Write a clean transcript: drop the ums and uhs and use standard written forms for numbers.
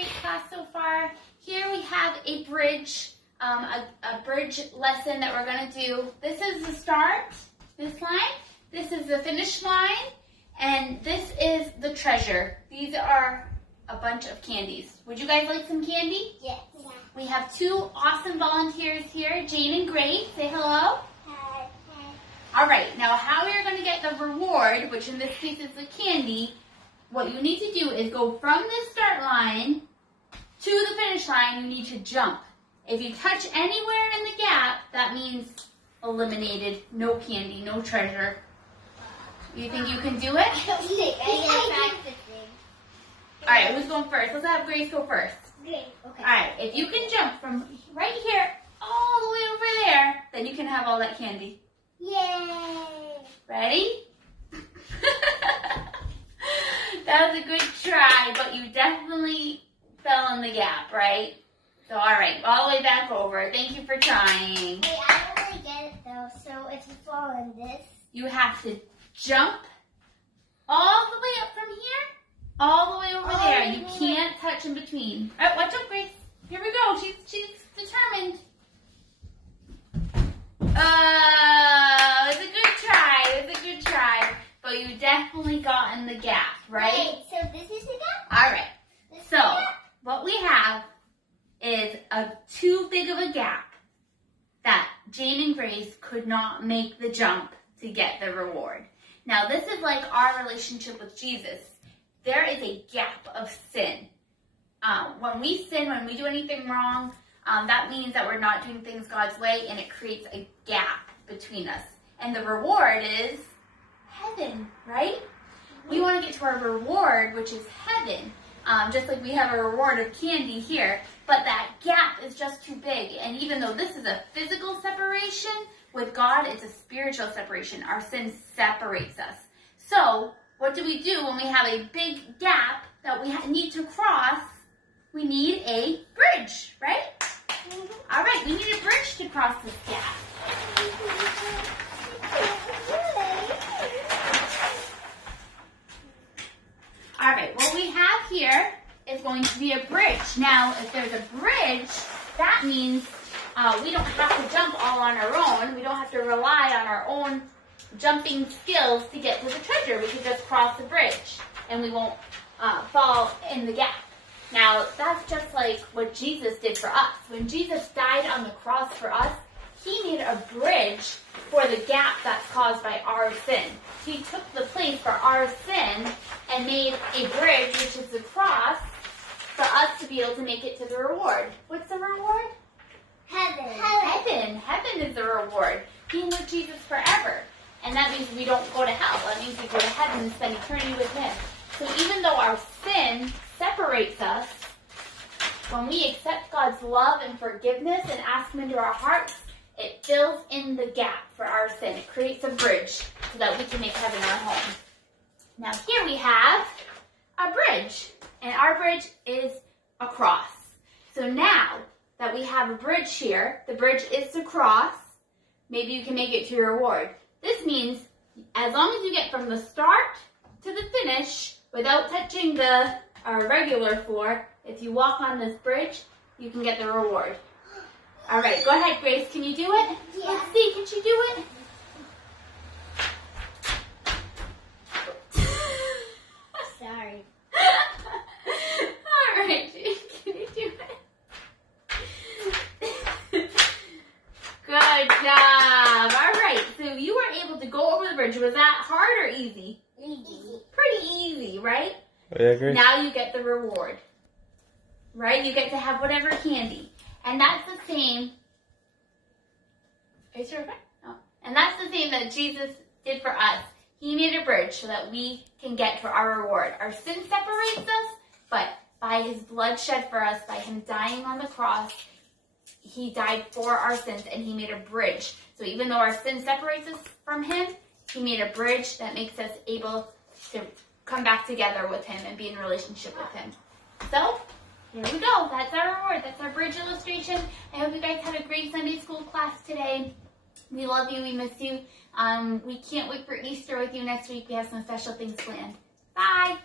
great class so far. Here we have a bridge, a bridge lesson that we're going to do. This is the start, this line. This is the finish line. And this is the treasure. These are a bunch of candies. Would you guys like some candy? Yes. Yeah. We have two awesome volunteers here, Jane and Grace. Say hello. Hi. All right, now how we are going to get the reward, which in this case is the candy, what you need to do is go from the start line to the finish line. You need to jump. If you touch anywhere in the gap, that means eliminated, no candy, no treasure. You think you can do it? All right, who's going first? Let's have Grace go first. Great. Okay. All right, if you can jump from right here all the way over there, then you can have all that candy. Yay! Ready? That was a good try, but you definitely fell in the gap, right? So, all right, all the way back over. Thank you for trying. Hey, I don't really get it though. So if you fall in this, You have to jump all the way up from here, all the way over there. You can't touch in between. All right, watch out, Grace. Here we go. She's determined. It's a good try. It's a good try. But you definitely got in the gap, right? Wait, so this is the gap? All right. This is So the gap? what we have is too big of a gap that Jane and Grace could not make the jump to get the reward. Now this is like our relationship with Jesus. There is a gap of sin. When we sin, when we do anything wrong, that means that we're not doing things God's way, and it creates a gap between us. And the reward is heaven, right? We want to get to our reward, which is heaven. Just like we have a reward of candy here, but that gap is just too big. And even though this is a physical separation, with God, it's a spiritual separation. Our sin separates us. So, what do we do when we have a big gap that we need to cross? We need a bridge, right? All right, we need a bridge to cross this gap. All right, what we have here is going to be a bridge. Now, if there's a bridge, that means we don't have to jump all on our own. We don't have to rely on our own jumping skills to get to the treasure. We can just cross the bridge, and we won't fall in the gap. Now, that's just like what Jesus did for us. When Jesus died on the cross for us, he made a bridge for the gap that's caused by our sin. He took the place for our sin and made a bridge, which is the cross, for us to be able to make it to the reward. What's the reward? Heaven. Heaven. Heaven is the reward. Being with Jesus forever. And that means we don't go to hell. That means we go to heaven and spend eternity with him. So even though our sin separates us, when we accept God's love and forgiveness and ask him into our hearts, it fills in the gap for our sin. It creates a bridge so that we can make heaven our home. Now here we have a bridge. And our bridge is a cross. So now that we have a bridge here, the bridge is the cross. Maybe you can make it to your reward. This means as long as you get from the start to the finish without touching the regular floor, if you walk on this bridge, you can get the reward. All right, go ahead, Grace. Can you do it? Yeah. Let's see. Can she do it? Sorry. All right, Jane, can you do it? Good job. All right, so you were able to go over the bridge. Was that hard or easy? Easy. Pretty easy, right? Oh, yeah, Grace? Now you get the reward, right? You get to have whatever candy. And that's the same. Are you sure? No. And that's the same that Jesus did for us. He made a bridge so that we can get to our reward. Our sin separates us, but by his blood shed for us, by him dying on the cross, he died for our sins and he made a bridge. So even though our sin separates us from him, he made a bridge that makes us able to come back together with him and be in a relationship with him. So, here we go. That's our reward. That's our bridge illustration. I hope you guys had a great Sunday school class today. We love you. We miss you. We can't wait for Easter with you next week. We have some special things planned. Bye.